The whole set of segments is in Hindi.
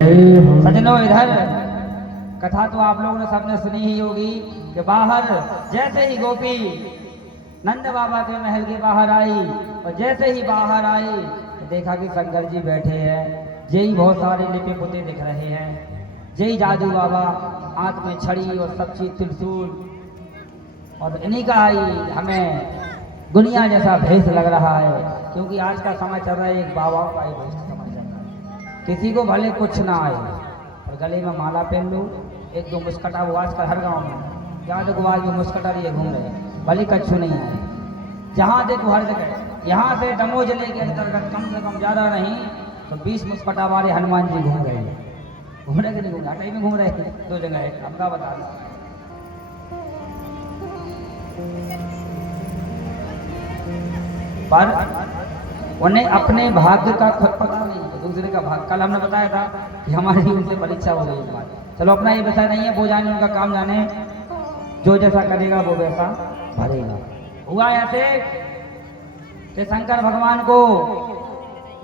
सजनों इधर कथा तो आप लोगों ने सबने सुनी ही होगी कि बाहर जैसे ही गोपी नंद बाबा के महल के बाहर आई और जैसे ही बाहर आई तो देखा कि शंकर जी बैठे हैं। जय बहुत सारे लिपे पुते दिख रहे हैं। जय जादू बाबा हाथ में छड़ी और सब चीज त्रिशूल और इन्हीं का ही हमें दुनिया जैसा भेष लग रहा है, क्योंकि आज का समय चल रहा है एक बाबाओं का ही भेष समय चल रहा है। किसी को भले कुछ ना आए और गले में माला पहन लो, एक दो मुस्कटा वो आजकल हर गांव में जहाँ देखो आज भी मुस्कटा लिए घूम रहे हैं, भले कच्छू नहीं आए। जहाँ देखो हर जगह, यहाँ से दमोह जिले के अंतर्गत कम से कम ज़्यादा नहीं तो 20 मुस्कटा वाले हनुमान जी घूम रहे हैं। घूम रहे कि नहीं घूम रहे? हटाई में घूम रहे हैं, दो जगह है, अपना बता दो। पर उन्हें अपने भाग्य का खुद पता नहीं है, दूसरे का भाग्य। कल हमने बताया था कि हमारी उनसे परीक्षा हो गई बात। चलो अपना ये विषय नहीं है, वो जाने उनका काम जाने, जो जैसा करेगा वो वैसा भरेगा। हुआ ऐसे कि शंकर भगवान को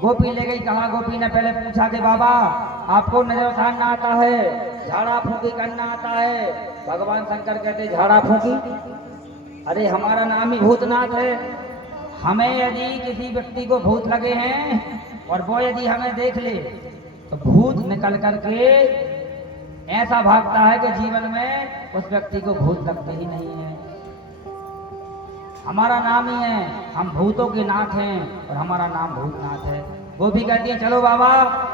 गोपी ले गई। कहा गोपी ने पहले पूछा कि बाबा आपको नजर उतारना आता है, झाड़ा फूंकी करना आता है? भगवान शंकर कहते झाड़ा फूंकी? अरे हमारा नाम ही भूतनाथ है। हमें यदि किसी व्यक्ति को भूत लगे हैं और वो यदि हमें देख ले तो भूत निकल करके ऐसा भागता है कि जीवन में उस व्यक्ति को भूत लगते ही नहीं है। हमारा नाम ही है, हम भूतों के नाथ हैं और हमारा नाम भूतनाथ है। वो भी कहती है चलो बाबा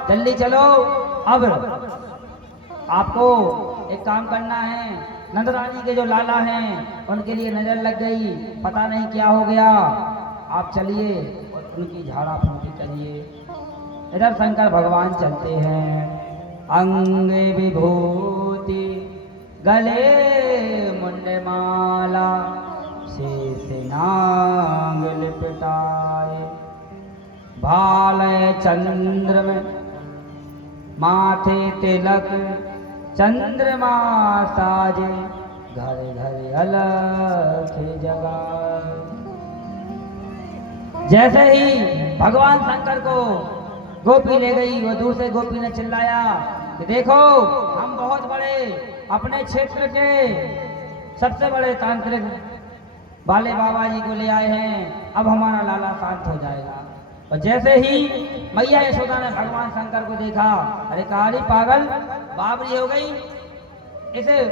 जल्दी चलो, अब आपको एक काम करना है। नंद रानी के जो लाला हैं उनके लिए नजर लग गई, पता नहीं क्या हो गया, आप चलिए और उनकी झाड़ा फूंकी करिए। इधर शंकर भगवान चलते हैं। अंग विभूति गले मुंडमाला, शेष नाग लिपटाए, भाल चंद्र में माथे तिलक, चंद्रमा साजे, घर घर अलख जगाए। जैसे ही भगवान शंकर को गोपी ले गई, वो दूर से गोपी ने चिल्लाया कि देखो हम बहुत बड़े अपने क्षेत्र के सबसे बड़े तांत्रिक बाले बाबा जी को ले आए हैं, अब हमारा लाला शांत हो जाएगा। और जैसे ही मैया यशोदा ने भगवान शंकर को देखा, अरे कहानी पागल बाबरी हो गई, इसे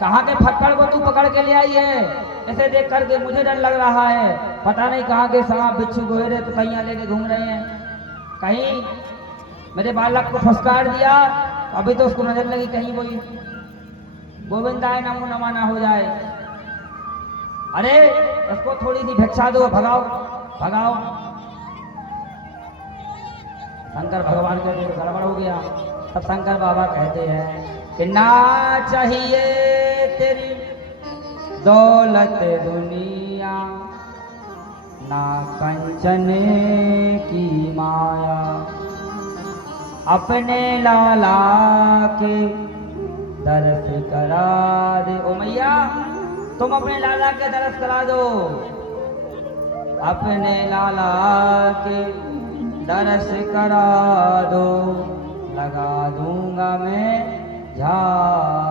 कहाँ के फक्कड़ को तू पकड़ के ले आई है? इसे देख करके मुझे डर लग रहा है, पता नहीं कहाँ के सांप बिच्छू गोहेरे तो कहीं लेके घूम रहे हैं, कहीं मेरे बालक को फुसकार दिया, अभी तो उसको नजर लगी कहीं कोई गोविंदाय नमो नमः ना हो जाए। अरे उसको थोड़ी सी भिक्षा दो, भगाओ भगाओ। शंकर भगवान के लिए गड़बड़ हो गया। तब शंकर बाबा कहते हैं कि ना चाहिए तेरी दौलत दुनिया, ना कंचन की माया, अपने लाला के दर्श करा दे। ओ मैया तुम अपने लाला के दर्श करा दो, अपने लाला के दर्श करा दो, लगा दूंगा मैं झाड़।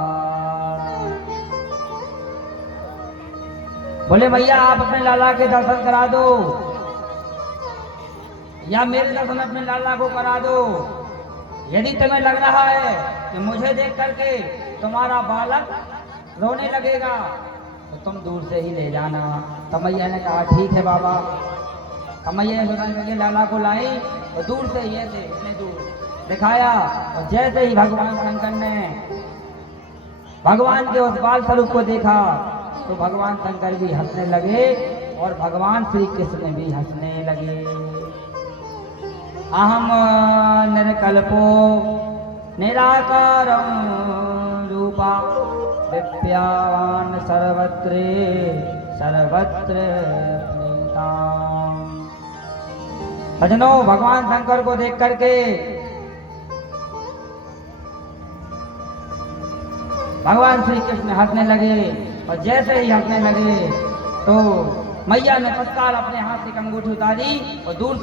बोले भैया आप अपने लाला के दर्शन करा दो या मेरे दर्शन अपने लाला को करा दो। यदि तुम्हें लग रहा है कि मुझे देख करके तुम्हारा बालक रोने लगेगा तो तुम दूर से ही ले जाना। तो मैया ने कहा ठीक है बाबा। मैया ने लाला को लाई और दूर से ही ऐसे इतने दूर दिखाया, और जैसे ही भगवान शंकर ने भगवान के उस बाल स्वरूप को देखा तो भगवान शंकर भी हंसने लगे और भगवान श्री कृष्ण भी हंसने लगे। अहम निर्कल्पो निराकारं रूपा, विद्यावान सर्वत्र सर्वत्र प्रीताम। सजनों भगवान शंकर को देख करके भगवान श्री कृष्ण हंसने लगे, और जैसे ही हंसने लगे तो मैया ने तत्काल अपने हाथ से अंगूठी उतारी और दूर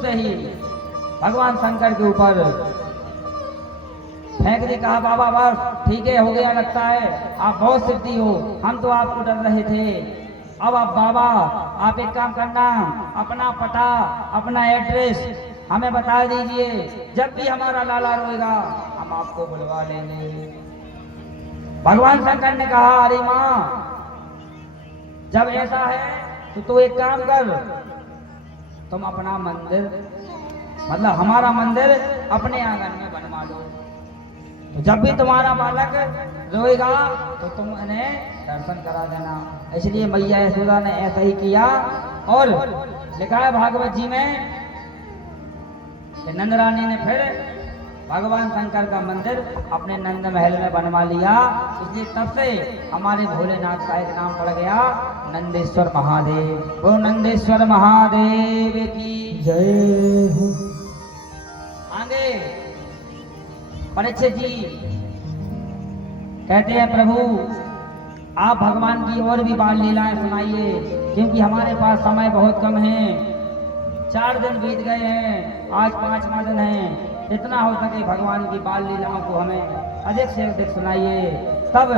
से ही भगवान शंकर के ऊपर फेंक दे। कहा बाबा बस ठीक है, हो गया, लगता है आप बहुत सिद्धि हो, हम तो आपको डर रहे थे। अब आप बाबा आप एक काम करना, अपना पता अपना एड्रेस हमें बता दीजिए, जब भी हमारा लाला रोएगा हम आपको बुलवा लेंगे। भगवान शंकर ने कहा अरे माँ जब ऐसा है तो तू एक काम कर, तुम अपना मंदिर मतलब हमारा मंदिर अपने आंगन में बनवा लो, तो जब भी तुम्हारा बालक रोएगा तो तुम उन्हें दर्शन करा देना। इसलिए मैया यशोदा ने ऐसा ही किया। और लिखा है भागवत जी में कि नंद रानी ने फिर भगवान शंकर का मंदिर अपने नंद महल में बनवा लिया। इसलिए तब से हमारे भोलेनाथ का एक नाम पड़ गया नंदेश्वर महादेव। वो नंदेश्वर महादेव की जय हो। आगे परीक्षित जी कहते हैं प्रभु आप भगवान की और भी बाल लीलाएं सुनाइए, क्योंकि हमारे पास समय बहुत कम है। 4 दिन बीत गए हैं, आज 5वां दिन है। जितना हो सके भगवान की बाल लीलाओं को हमें अधिक से अधिक सुनाइए। तब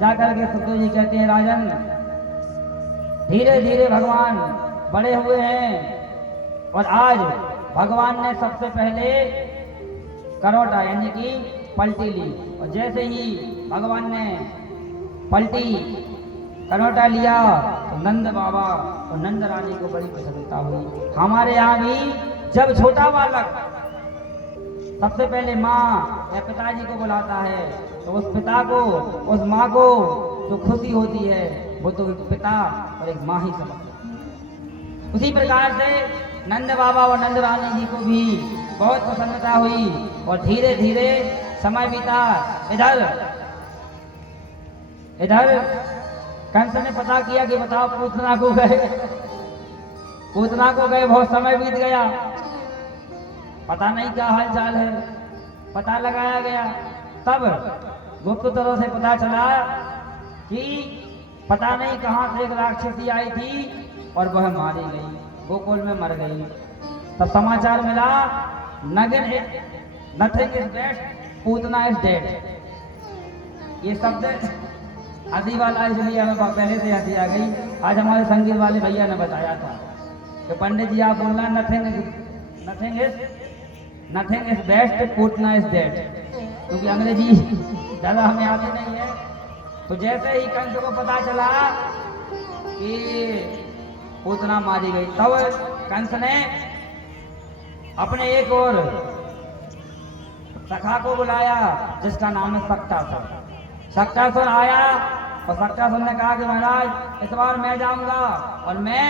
जाकर के सुखदेव जी कहते हैं राजन धीरे धीरे भगवान बड़े हुए हैं, और आज भगवान ने सबसे पहले करोटा यानी कि पलटी ली, और जैसे ही भगवान ने पलटी करोटा लिया तो नंद बाबा और नंद रानी को बड़ी प्रसन्नता हुई। हमारे यहाँ भी जब छोटा बालक सबसे पहले माँ या पिताजी को बुलाता है तो उस पिता को उस माँ को जो खुशी होती है वो तो एक पिता और एक माँ ही समझती है। उसी प्रकार से नंद बाबा और नंद रानी जी को भी बहुत प्रसन्नता हुई, और धीरे धीरे समय बीता। इधर कंस ने पता किया कि बताओ पूतना को गए, बहुत समय बीत गया, पता नहीं क्या हाल चाल है। पता लगाया गया, तब गुप्त तरह से पता चला कि पता नहीं कहां से एक राक्षसी आई थी और वह मारी गई, गोकुल में मर गई। तब समाचार मिला nothing is best, Putana is dead. ये शब्द हंसी वाला इसलिए हमें पहले से हंसी आ गई। आज हमारे संगीत वाले भैया ने बताया था कि पंडित जी आप बोलना nothing is best, Putana is dead, क्योंकि अंग्रेजी ज़्यादा हमें आती नहीं है। तो जैसे ही कंस को पता चला कि पूतना मारी गई, तब कंस ने अपने एक और सखा को बुलाया जिसका नाम है सक्टासुर। सक्टासुर आया और सक्टासुर ने कहा कि महाराज इस बार मैं जाऊंगा और मैं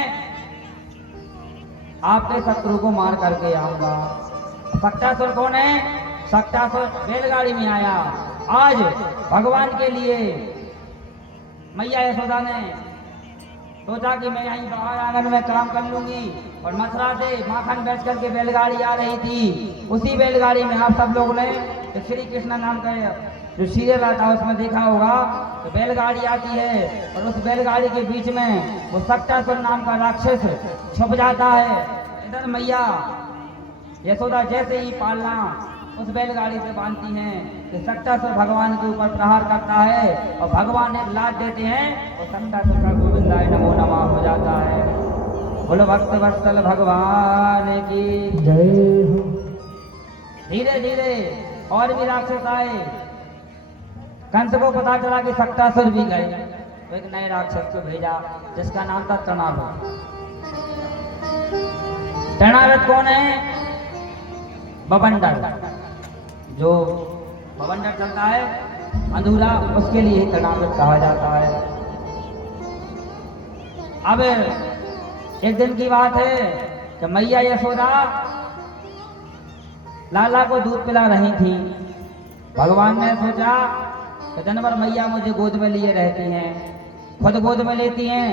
आपके शत्रु को मार करके आऊंगा। सक्टासुर कौन है? सक्टासुर बैलगाड़ी में आया। आज भगवान के लिए मैया यशोदा ने सोचा कि मैं यहीं बाहर आंगन में काम कर लूंगी, और मथुरा से माखन बेच करके बैलगाड़ी आ रही थी। उसी बैलगाड़ी में आप सब लोगों ने श्री कृष्ण नाम का जो सीरियल आता है उसमें देखा होगा, तो बैलगाड़ी आती है और उस बैलगाड़ी के बीच में वो सक्टासुर नाम का राक्षस छुप जाता है। इधर मैया यशोदा जैसे ही पालना उस बैलगाड़ी से बांधती हैं कि सक्टासुर भगवान के ऊपर प्रहार करता है, और भगवान एक लात देते हैं और सक्टासुर का गोविंदाय नमो नमः हो जाता है। बोलो भक्त वत्सल भगवान की जय हो। धीरे धीरे और भी राक्षस आए। कंस को पता चला कि सक्टासुर भी गए, तो एक नए राक्षस को भेजा जिसका नाम था तृणावत। तृणावत कौन है? बवंडर, जो बवंडर चलता है अंधूरा, उसके लिए तृणावत कहा जाता है। अब एक दिन की बात है कि मैया यशोदा लाला को दूध पिला रही थी। भगवान ने सोचा कि दिन भर मैया मुझे गोद में लिए रहती हैं, खुद गोद में लेती हैं,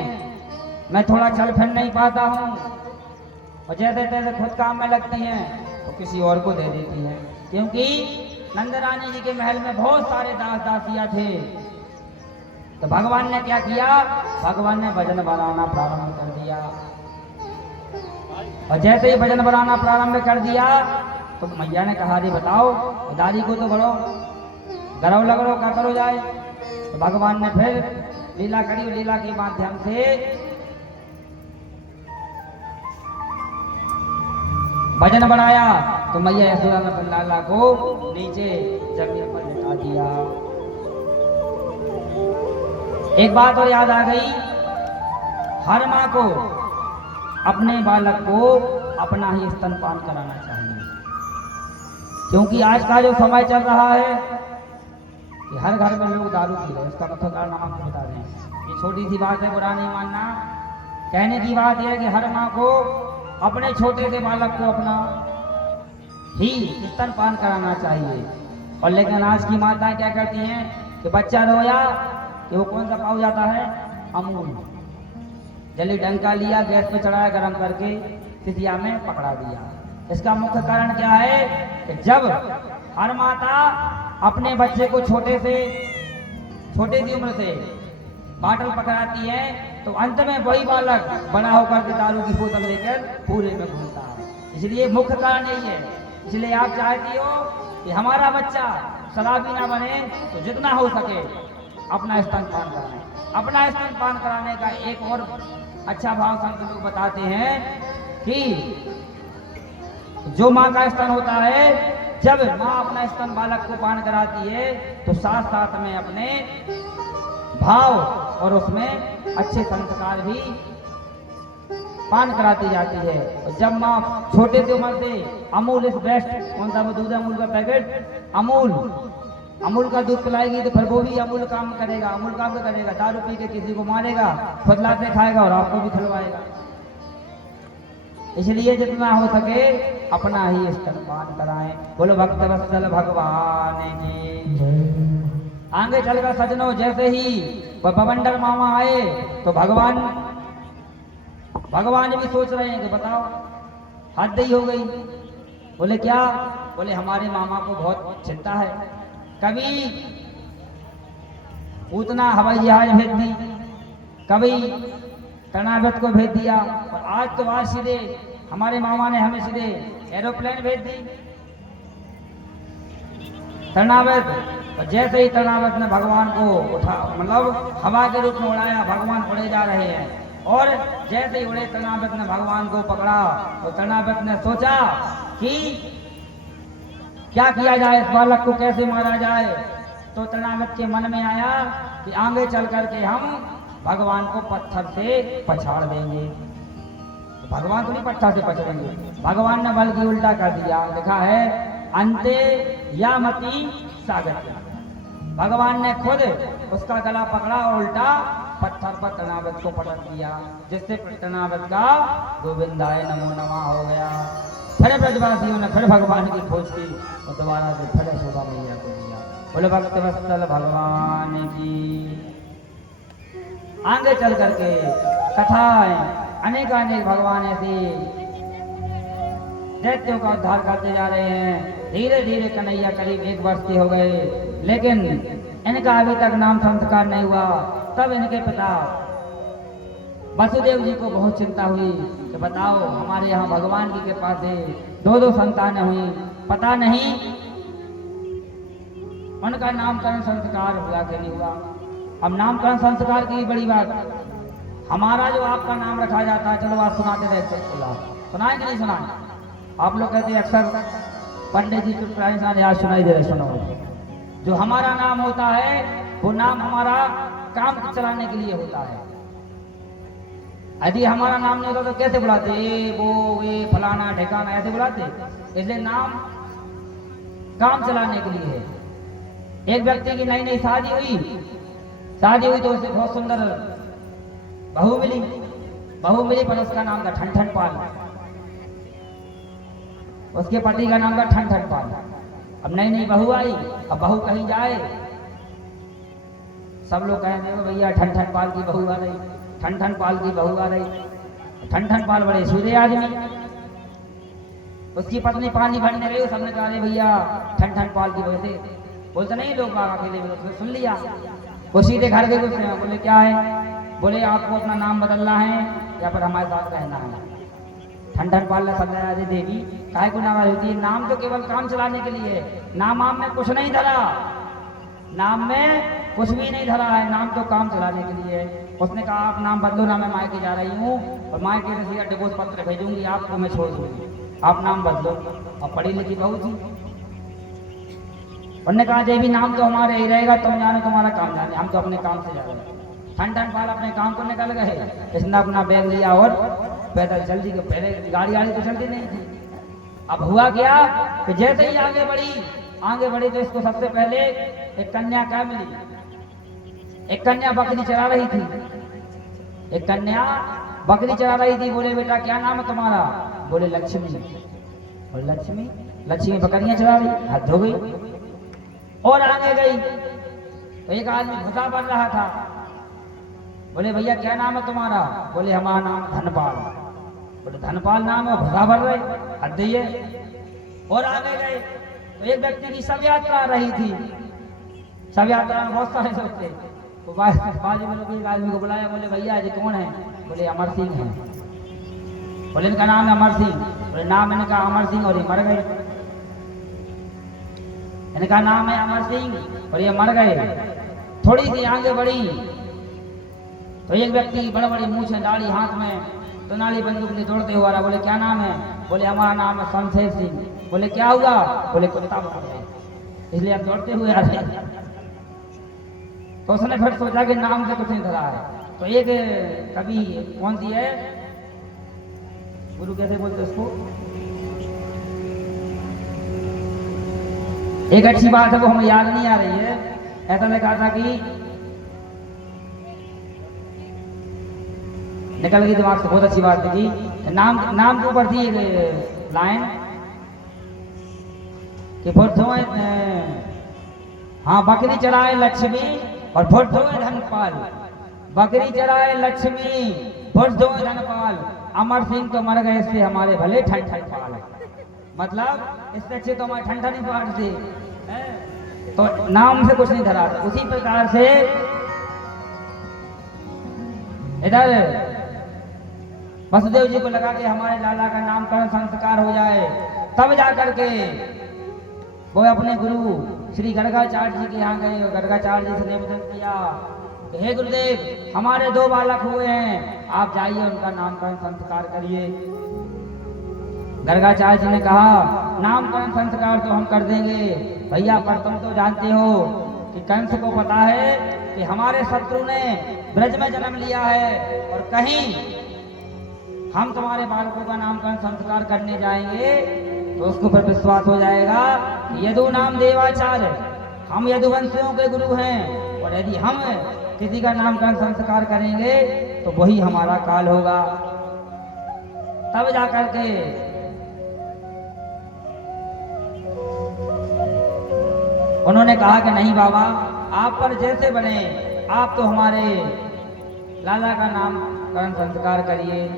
मैं थोड़ा चल फिर नहीं पाता हूँ, और जैसे तैसे खुद काम में लगती हैं तो किसी और को दे देती हैं। क्योंकि नंद रानी जी के महल में बहुत सारे दास दासियां थे। तो भगवान ने क्या किया? भगवान ने भजन बनाना प्रारंभ कर दिया, और जैसे ही भजन बनाना प्रारंभ कर दिया तो मैया ने कहा, अरे बताओ, दादी को तो बड़ो गरव लग रो, क्या करो जाए। तो भगवान ने फिर लीला करी, लीला के माध्यम से भजन बनाया। तो मैया यशोदा ने लाला को नीचे जमीन पर लिटा दिया। एक बात और याद आ गई, हर माँ को अपने बालक को अपना ही स्तनपान कराना चाहिए, क्योंकि आज का जो समय चल रहा है कि हर घर में लोग दारू पी रहे हैं। इसका मुख्य कारण हम आपको बता दें, ये छोटी सी बात है, बुरा नहीं मानना। कहने की बात यह है कि हर माँ को अपने छोटे से बालक को अपना ही स्तनपान कराना चाहिए। और लेकिन आज की माताएं क्या करती हैं कि बच्चा रोया कि वो कौन सा पाव जाता है, अमूल। जल्दी डंका लिया, गैस पे चढ़ाया, गर्म करके सिसिया में पकड़ा दिया। इसका मुख्य कारण क्या है कि जब हर माता अपने बच्चे को छोटी सी उम्र से बाटल पकड़ाती है, तो अंत में वही बालक बड़ा होकर के दारू की बोतल लेकर पूरे में घूमता है। इसलिए मुख्य कारण यही है। इसलिए आप चाहती हो कि हमारा बच्चा शराबी ना बने, तो जितना हो सके अपना स्तनपान कराएं। अपना स्तनपान कराने का एक और अच्छा भाव संत लोग बताते हैं कि जो माँ का स्तन होता है, जब माँ अपना स्तन बालक को पान कराती है, तो साथ साथ में अपने भाव और उसमें अच्छे संस्कार भी पान कराती जाती है। और जब माँ छोटे से उम्र से अमूल इस बेस्ट, कौन सा वो दूध, अमूल का पैकेट, अमूल का दूध पिलाएगी, तो फिर वो भी अमूल काम करेगा। अमूल काम करेगा, दारू पी के किसी को मारेगा, खुद लाते खाएगा और आपको भी खिलवाएगा। इसलिए जितना हो सके अपना ही स्तनपान कराएं। बोलो भक्त वत्सल भगवान की। आगे चलकर सजनों, जैसे ही बवंडर मामा आए तो भगवान भी सोच रहे हैं कि बताओ हद ही हो गई। बोले क्या? बोले हमारे मामा को बहुत चिंता है। कभी उतना हवाई जहाज भेज दी, कभी तनावत को भेज दिया, और आज सीधे हमारे मामा ने हमें सीधे एरोप्लेन भेज दी तनावत। और जैसे ही तनावत ने भगवान को उठा, मतलब हवा के रूप में उड़ाया, भगवान उड़े जा रहे हैं। और जैसे ही उड़े तनावत ने भगवान को पकड़ा, तो तनावत ने सोचा कि क्या किया जाए, इस बालक को कैसे मारा जाए। तो तनावत के मन में आया कि आगे चल करके हम भगवान को पत्थर से पछाड़ देंगे। तो भगवान को नहीं पत्थर से पछाड़ेंगे, भगवान ने बल्कि उल्टा कर दिया। लिखा है अंते यामती सागत। भगवान ने खुद उसका गला पकड़ा और उल्टा पत्थर पर तनावत को पटक दिया, जिससे तनावत का गोविंदाय नमो नमः हो गया। फिर ब्रजवासियों ने फिर भगवान की खोज की और दोबारा से फिर यशोदा मैया को दिया। बोले भक्त वत्सल भगवान की। आगे चल करके कथाएं अनेक भगवान ऐसे दैत्यों का उद्धार करते जा रहे हैं। धीरे धीरे कन्हैया करीब 1 वर्ष के हो गए, लेकिन इनका अभी तक नाम संस्कार नहीं हुआ। तब इनके पिता वसुदेव जी को बहुत चिंता हुई कि बताओ हमारे यहाँ भगवान की कृपा से 2 संतानें हुई, पता नहीं उनका नामकरण संस्कार हुआ कि नहीं हुआ। अब नामकरण संस्कार की बड़ी बात, हमारा जो आपका नाम रखा जाता है, चलो आप सुनाते रहते हैं, सुनाए कि नहीं सुनाए? आप लोग कहते हैं अक्सर पंडित जी आज सुनाई दे रहे, सुनो। जो हमारा नाम होता है वो नाम हमारा काम चलाने के लिए होता है। यदि हमारा नाम नहीं होता तो कैसे बुलाते? ए वो ये फलाना ठिकाना ऐसे बुलाते। इसलिए नाम काम चलाने के लिए है। एक व्यक्ति की नई शादी हुई तो उसे बहुत सुंदर बहू मिली पर उसका नाम था ठन ठन पाल। उसके पति का नाम था ठन ठन पाल। अब नई बहू आई, अब बहू कहीं जाए, सब लोग कहेंगे भैया ठन ठन पाल की बहू आ रही, ठन ठन पाल की बहू आ रही। ठन ठन पाल बड़े सूदे आदमी, उसकी पत्नी पानी भरने गई, सबने कहा भैया ठन ठन पाल की बहू से। बोलते नहीं लोग अकेले में सुन लिया। वो सीधे घर गए, बोले क्या है? बोले आपको अपना नाम बदलना है या फिर हमारे साथ रहना है। ठंडन पाल समझाया दे देवी काहे को नाम होती है? नाम तो केवल काम चलाने के लिए है, नाम में कुछ नहीं धरा, नाम में कुछ भी नहीं धरा है, नाम तो काम चलाने के लिए है। उसने कहा आप नाम बदलो ना, मैं मायके जा रही हूँ और मायके से सीधा डिवोर्स पत्र भेजूंगी, आपको मैं छोड़ दूंगी, आप नाम बदलो। अब पढ़ी लिखी बहू थी, उन्होंने कहा देवी नाम तो हमारे ही रहेगा, तुम जानो तुम्हारा काम जाने, हम तो अपने काम से जा रहे हैं। ठंडन पाल अपने काम को निकल गए, इसने अपना बैग लिया और पैदल चल दी, पहले गाड़ी आड़ी तो चलती नहीं थी। अब हुआ क्या कि जैसे ही आगे बढ़ी तो इसको सबसे पहले एक कन्या क्या मिली, एक कन्या बकरी चरा रही थी, एक कन्या बकरी चरा रही थी। बोले बेटा क्या नाम है तुम्हारा? बोले लक्ष्मी। बोले लक्ष्मी बकरियां चरा रही, हद हो गई। और आगे गई तो एक आदमी भूसा बन रहा था, बोले भैया क्या नाम है तुम्हारा? बोले हमारा नाम धनपाल। बोले धनपाल नाम है, भूसा भर रहे, हद है। और आगे गए तो एक व्यक्ति की शव यात्रा आ रही थी, शव यात्रा में बहुत सारे लोग थे, तो बाजू में लोग एक आदमी को बुलाया, बोले भैया ये कौन है? बोले अमर सिंह है। बोले इनका नाम है अमर सिंह। बोले नाम इनका अमर सिंह और ये मर गए। इनका नाम है अमर सिंह और ये मर गए। थोड़ी सी आगे बढ़ी तो एक व्यक्ति बड़ी बड़ी मूछ है, दाढ़ी, हाथ में तनाली बंदूक ले दौड़ते हुआ रहा। बोले क्या नाम है? बोले हमारा नाम है शमशेर सिंह। बोले क्या हुआ? बोले कुत्ता मार गए, इसलिए हम दौड़ते हुए आ रहे। तो उसने फिर सोचा कि नाम से कुछ नहीं धरा है, तो एक कवि कौन सी है, गुरु कैसे बोलते उसको, एक अच्छी बात है वो हमें याद नहीं आ रही है। ऐसा लिखा था कि निकल गई दिमाग से, बहुत अच्छी बात थी। नाम के ऊपर थी एक लाइन कि हाँ बकरी चराए लक्ष्मी और भुट धोए धनपाल, बकरी चराए लक्ष्मी भुट धोए धनपाल, अमर सिंह तो मर गए इससे हमारे भले ठन ठन पाल। मतलब इससे अच्छे तो हमारे ठन ठन ही पाल थे, तो नाम से कुछ नहीं धरा। उसी प्रकार से इधर वसुदेव जी को लगा कि हमारे लाला का नामकरण संस्कार हो जाए, तब जाकर के वो अपने गुरु श्री गर्गाचार्य जी के यहाँ गए और गर्गाचार्य जी से निवेदन किया, हे गुरुदेव हमारे 2 बालक हुए हैं, आप जाइए उनका नामकरण संस्कार करिए। गर्गाचार्य जी ने कहा नामकरण संस्कार तो हम कर देंगे भैया, पर तुम तो जानते हो कि कंस को पता है कि हमारे शत्रु ने ब्रज में जन्म लिया है, और कहीं हम तुम्हारे बालकों का नामकरण संस्कार करने जाएंगे तो उसको पर विश्वास हो जाएगा कि यदु नाम देवाचार्य, हम यदुवंशियों के गुरु हैं, और यदि हम किसी का नामकरण संस्कार करेंगे तो वही हमारा काल होगा। तब जाकर के उन्होंने कहा कि नहीं बाबा, आप पर जैसे बने, आप तो हमारे लाला का नामकरण संस्कार करिए।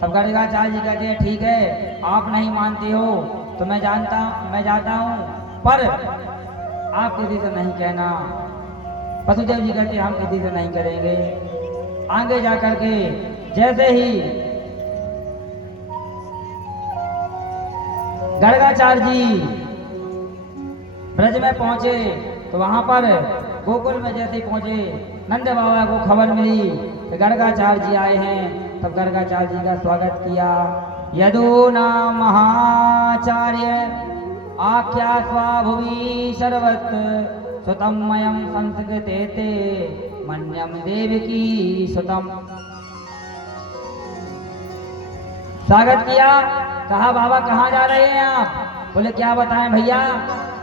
तब गर्गाचार्य जी कहते हैं ठीक है, आप नहीं मानते हो तो मैं जाता हूँ, पर आप किसी से नहीं कहना। वसुदेव जी कहते हम किसी से नहीं करेंगे। आगे जाकर के जैसे ही गर्गाचार्य जी ब्रज में पहुंचे तो वहां पर गोकुल में जैसे पहुंचे नंद बाबा को खबर मिली कि गर्गाचार्य जी आए हैं। तब गर्गाचार्य जी का स्वागत किया। यदु नाम महाचार्य आख्या स्वाभुवि सर्वत सुतमयम संस्कृते ते मन्यम देवकी सुतम। स्वागत किया। कहा बाबा कहाँ जा रहे हैं आप? बोले क्या बताएं भैया।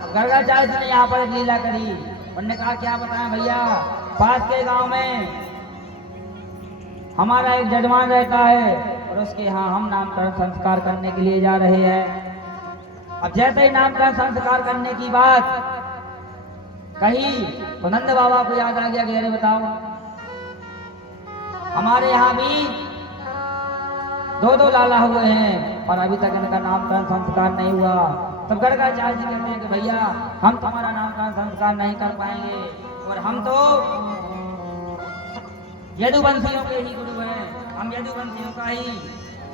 गर्गाचार्य जी ने यहाँ पर एक लीला करी। उन्होंने कहा क्या बताएं भैया, पास के गांव में हमारा एक जजमान रहता है और उसके यहाँ हम नामकरण संस्कार करने के लिए जा रहे हैं। अब जैसे ही नामकरण संस्कार करने की बात कही तो नंद बाबा को याद आ गया कि अरे बताओ, हमारे यहाँ भी 2 लाला हुए हैं और अभी तक इनका नामकरण संस्कार नहीं हुआ। तब गर्गाचार्य जी कहते हैं कि भैया हम तुम्हारा नामकरण संस्कार नहीं कर पाएंगे, और हम तो यदुवंशियों के ही गुरु हैं, हम यदुवंशियों का ही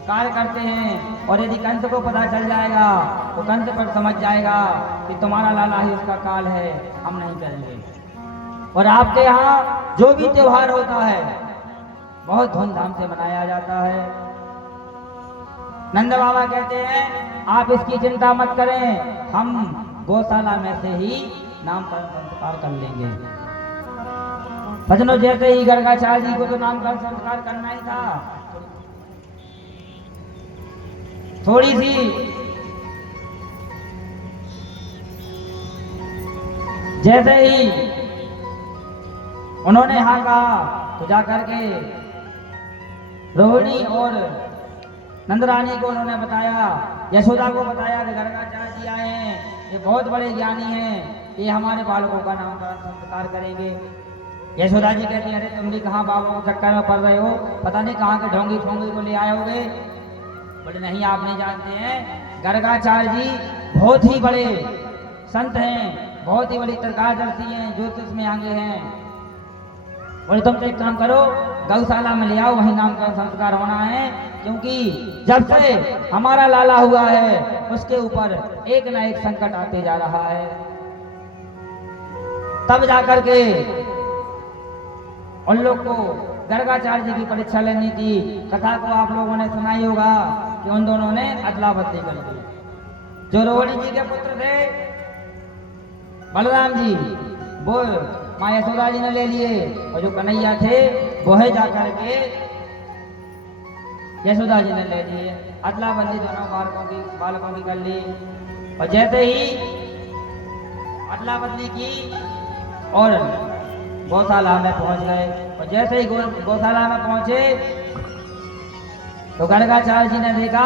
कार्य करते हैं, और यदि कंस को पता चल जाएगा तो कंस पर समझ जाएगा कि तुम्हारा लाला ही उसका काल है, हम नहीं करेंगे। और आपके यहाँ जो भी त्योहार होता है बहुत धूमधाम से मनाया जाता है। नंद बाबा कहते हैं आप इसकी चिंता मत करें, हम गौशाला में से ही नामकरण संस्कार कर लेंगे। सजनों, जैसे ही गर्गाचार्य जी को तो नामकरण संस्कार करना ही था, थोड़ी सी जैसे ही उन्होंने हाँ कहा तो जाकर के रोहिणी और नंदरानी को उन्होंने बताया, यशोदा को बताया कि गर्गाचार्य जी आए हैं, ये बहुत बड़े ज्ञानी हैं, ये हमारे बालकों का नामकरण संस्कार करेंगे। यशोदा जी कहती हैं, अरे तुम भी कहाँ बाबा के चक्कर में पड़ रहे हो, पता नहीं कहाँ के ढोंगी ठोंगी को ले आए होगे। बोले नहीं, आप नहीं जानते हैं, गर्गाचार्य जी बहुत ही बड़े संत हैं, बहुत ही बड़ी तर्कदर्शी हैं, ज्योतिष में आगे हैं। बोले तुम तो एक काम करो, गौशाला में ले आओ, वहीं नामकरण संस्कार होना है, क्योंकि जब से हमारा लाला हुआ है उसके ऊपर एक ना एक संकट आते जा रहा है। तब जाकर के उन लोग को गर्गाचार्य जी की परीक्षा लेनी थी। कथा को आप लोगों ने सुना ही होगा कि उन दोनों ने अदला बदली कर दी। जो रोहिणी जी के पुत्र थे बलराम जी, वो माँ यशोदा जी ने ले लिए, और जो कन्हैया थे वो है जाकर के यशोदा जी ने ले लिए। अदला बदली दोनों बालकों की कर ली। और जैसे ही अदला बदली की और गौशाला में पहुंच गए, और जैसे ही गौशाला में पहुंचे तो गर्गाचार्य जी ने देखा,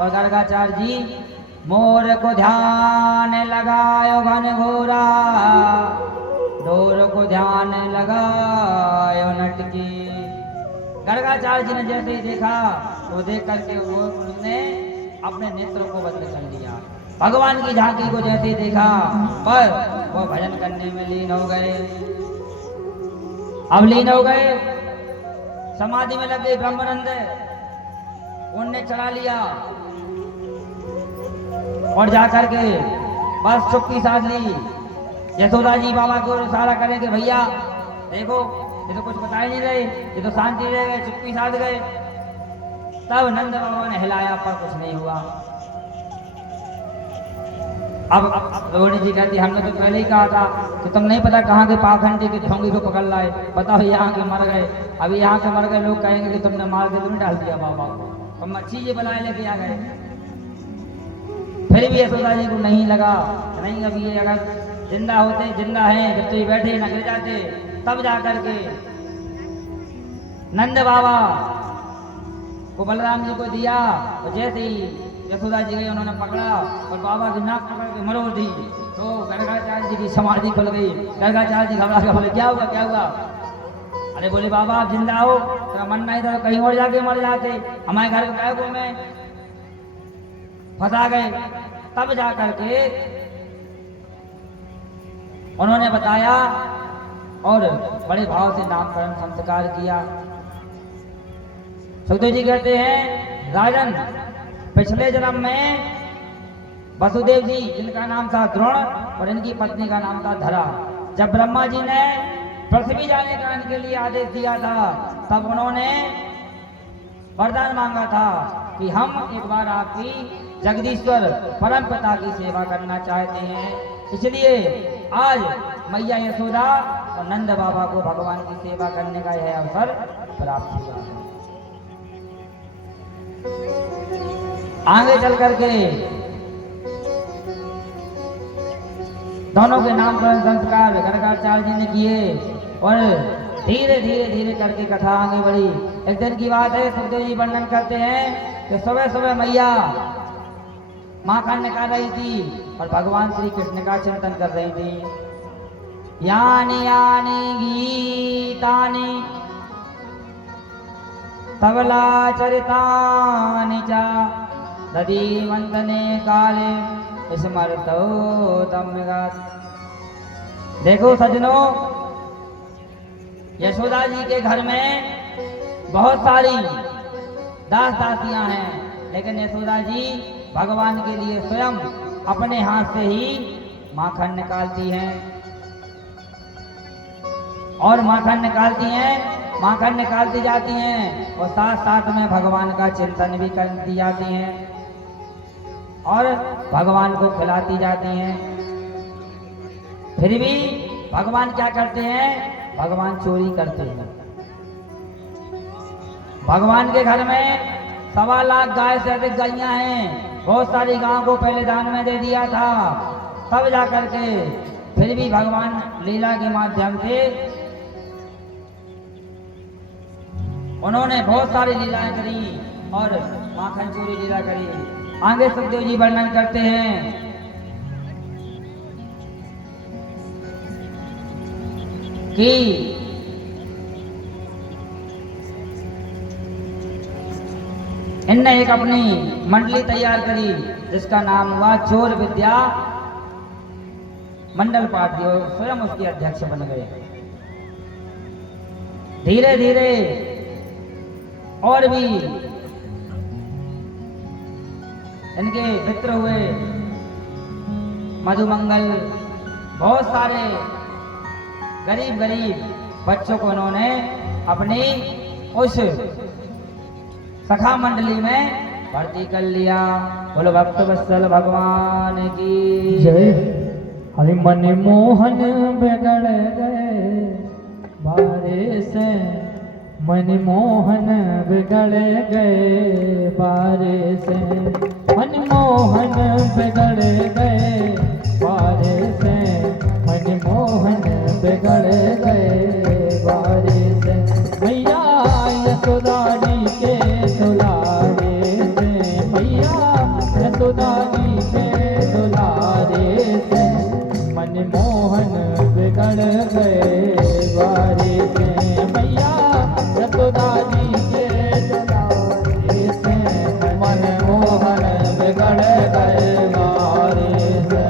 और गर्गाचार्य जी मोर को ध्यान लगायो घन घोरा, डोर को ध्यान लगायो नटकी। गर्गाचार्य जी ने जैसे ही देखा तो देख करके उन्होंने अपने नेत्रों को बंद कर लिया। भगवान की झांकी को जैसे ही देखा पर वो भजन करने में लीन हो गए। अब लीन हो गए, समाधि में लग गए ब्रह्मानंद, उनने चढ़ा लिया और जाकर के बस चुप्पी साध ली। यशोदा जी बाबा को इशारा करें कि भैया देखो, ये तो कुछ बता ही नहीं रहे, ये तो शांति रह गए, चुप्पी साध गए। तब नंद बाबा ने हिलाया पर कुछ नहीं हुआ। अब रोहिणी जी कहती, हमने तो पहले ही कहा था कि तुम नहीं पता कहाँ के पाखंडी के ढोंगी को पकड़ लाए, बताओ यहाँ के मर गए। अभी यहाँ के मर गए लोग कहेंगे कि तुमने मार के तुमने डाल दिया बाबा को, तुम अच्छी जी बनाए लेके आ गए। फिर भी यशोदा जी को नहीं लगा, नहीं अभी ये अगर जिंदा होते, जिंदा हैं, जब तो ये बैठे न गिर जाते। तब जाकर के नंद बाबा को बलराम जी को दिया, और जैसे ही यशोदा जी गई उन्होंने पकड़ा और बाबा की नाक पकड़ के मरोड़ दी, तो गर्गाचार्य जी की समाधि खुल गई। गर्गाचार्य जी घबरा के बोले, क्या हुआ क्या हुआ? अरे बोले बाबा आप जिंदा हो, तेरा मन नहीं था तो कहीं और जाके मर जाते, हमारे घर के बैगों में फंसा गए। तब जाकर के उन्होंने बताया और बड़े भाव से नामकरण संस्कार किया। सुखदेव जी कहते हैं, राजन पिछले जन्म में वसुदेव जी, जिनका नाम था द्रोण, और इनकी पत्नी का नाम था धरा, जब ब्रह्मा जी ने पृथ्वी जाने का इनके लिए आदेश दिया था, तब उन्होंने वरदान मांगा था कि हम एक बार आपकी जगदीश्वर परम पिता की सेवा करना चाहते हैं। इसलिए आज मैया यशोदा और नंद बाबा को भगवान की सेवा करने का यह अवसर प्राप्त हुआ है। आगे चल करके दोनों के नामकरण संस्कार गर्गाचार्य जी ने किए, और धीरे धीरे धीरे करके कथा आगे बढ़ी। एक दिन की बात है, सुखदेव जी वर्णन करते हैं कि सुबह सुबह मैया माखन निकाल रही थी और भगवान श्री कृष्ण का चिंतन कर रही थी। यानी यानी गीतानि तबला चरितानि च दधी मंथने काले स्मरतो तम्यगात्। देखो सजनों, यशोदा जी के घर में बहुत सारी दास दासियां हैं, लेकिन यशोदा जी भगवान के लिए स्वयं अपने हाथ से ही माखन निकालती हैं और माखन निकालती हैं, माखन निकालती जाती हैं और साथ साथ में भगवान का चिंतन भी करती जाती हैं और भगवान को खिलाती जाती हैं। फिर भी भगवान क्या करते हैं? भगवान चोरी करते हैं। भगवान के घर में 1.25 लाख गाय से अधिक गायियां हैं। बहुत सारी गायों को पहले दान में दे दिया था, तब जाकर के फिर भी भगवान लीला के माध्यम से उन्होंने बहुत सारी लीलाएं करी और माखन चोरी लीला करी। आगे सुखदेव जी वर्णन करते हैं कि इनने एक अपनी मंडली तैयार करी जिसका नाम हुआ चोर विद्या मंडल पार्टी और स्वयं उसके अध्यक्ष बन गए। धीरे धीरे और भी इनके मित्र हुए, मधुमंगल, बहुत सारे गरीब गरीब बच्चों को उन्होंने अपनी उस सखा मंडली में भर्ती कर लिया। बोलो भक्त वत्सल भगवान की जय। हरि मन मोहन बिगड़ गए बारे से, मन मोहन बिगड़ गए बारे से, मन मोहन बिगड़ गए बारे से, मन मोहन बिगड़ गए बारे से। मैया यशोदा जी के दुलारे से, मैया यशोदा जी के दुलारे से, मन मोहन बिगड़ गए बारे से, मैया यशोदा जी के दुलारे से, मन मोहन बिगड़ गए बारे से।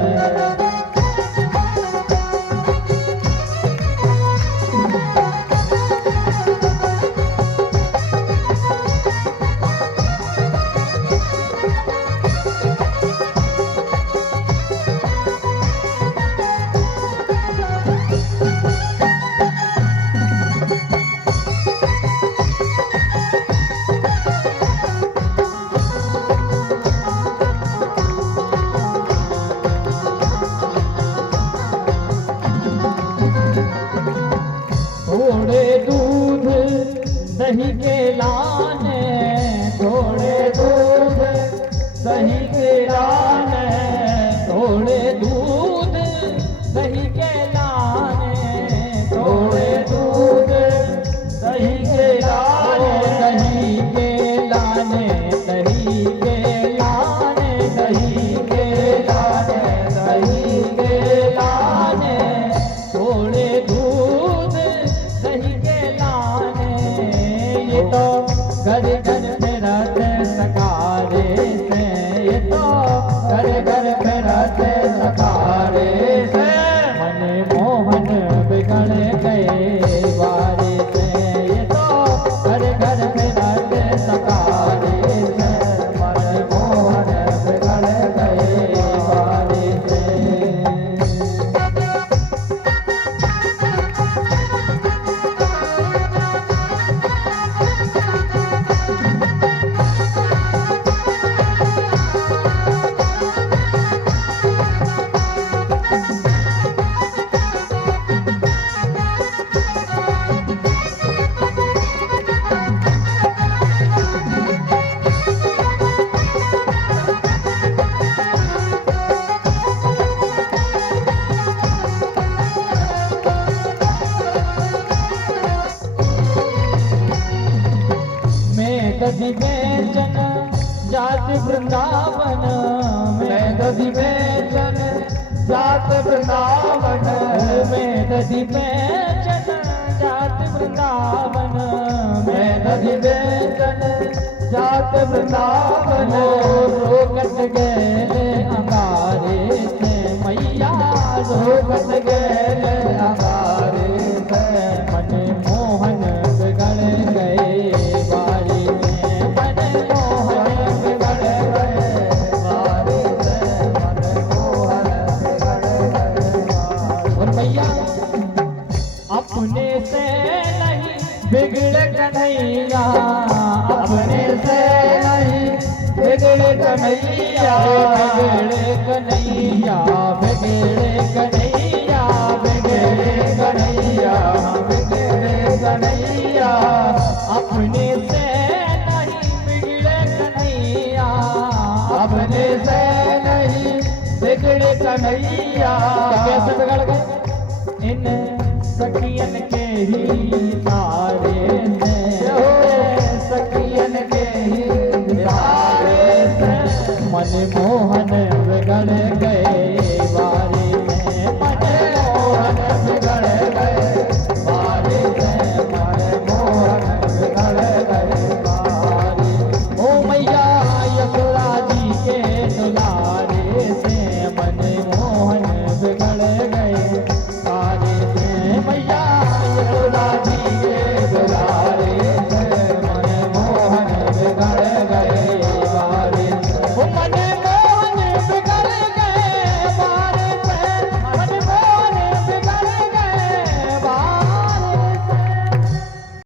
थोड़े दूध दही के लाने, थोड़े दूध दही के लाने, थोड़े दूध दही के लाने, थोड़े दूध दही के लाने, दही के लाने, दही के लाने, दही के लाने, दही के लाने, थोड़े दूध दही के लाने। ये तो घर घर फिरते सकारे से, ये तो घर घर फिरते सकारे से, मन मोहन बिगड़ गए बारे से। ये तो घर घर फिरते सकारे से, मन मोहन बिगड़ गए बारे से। दधि बेचन जात वृंदावन, मैं दधि बेचन जात वृंदावन, मैं दधि बेचन जात वृंदावन, मैं दधि बेचन जात वृंदावन। रोकत गए अंगारे से, मैया रोकत गए अंगारे से, मन मोहन बिगड़ गए बारे में, मन अपने से नहीं बिगड़े कन्हैया, अपने से नहीं बिगड़े कन्हैया, बिगड़े कन्हैया, बिगड़े कन्हैया, बिगड़े कन्हैया, बिगड़े कन्हैया, अपने से नहीं बिगड़े कन्हैया, अपने से नहीं बिगड़े कन्हैया। कैसे बिगड़ गए? इन सखियन के ही